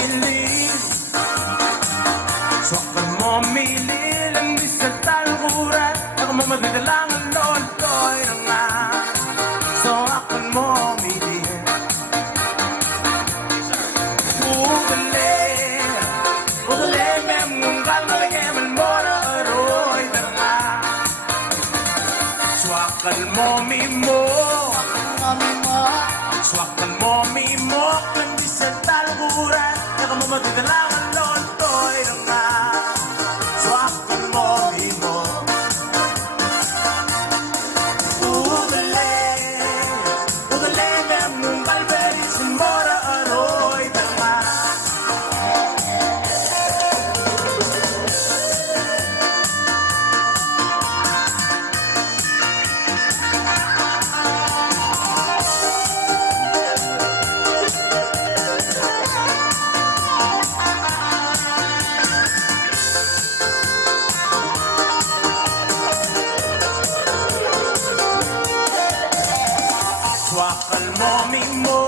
milil. Suwakan mo milil, ang di sa talburan. Ako mo magdadalang ang loloy na nga. Suwakan mo milil. Ugale, mem ngungal malageman mo na aroy na nga. Suwakan mo mimo. Suwakan mo mimo, ang di sa talburan. Ako mo magdadalang ang loloy na nga. Suwakan mo mimo. Ugale, mem ngungal berisin mo na aroy na nga. Suwakan mo mimo.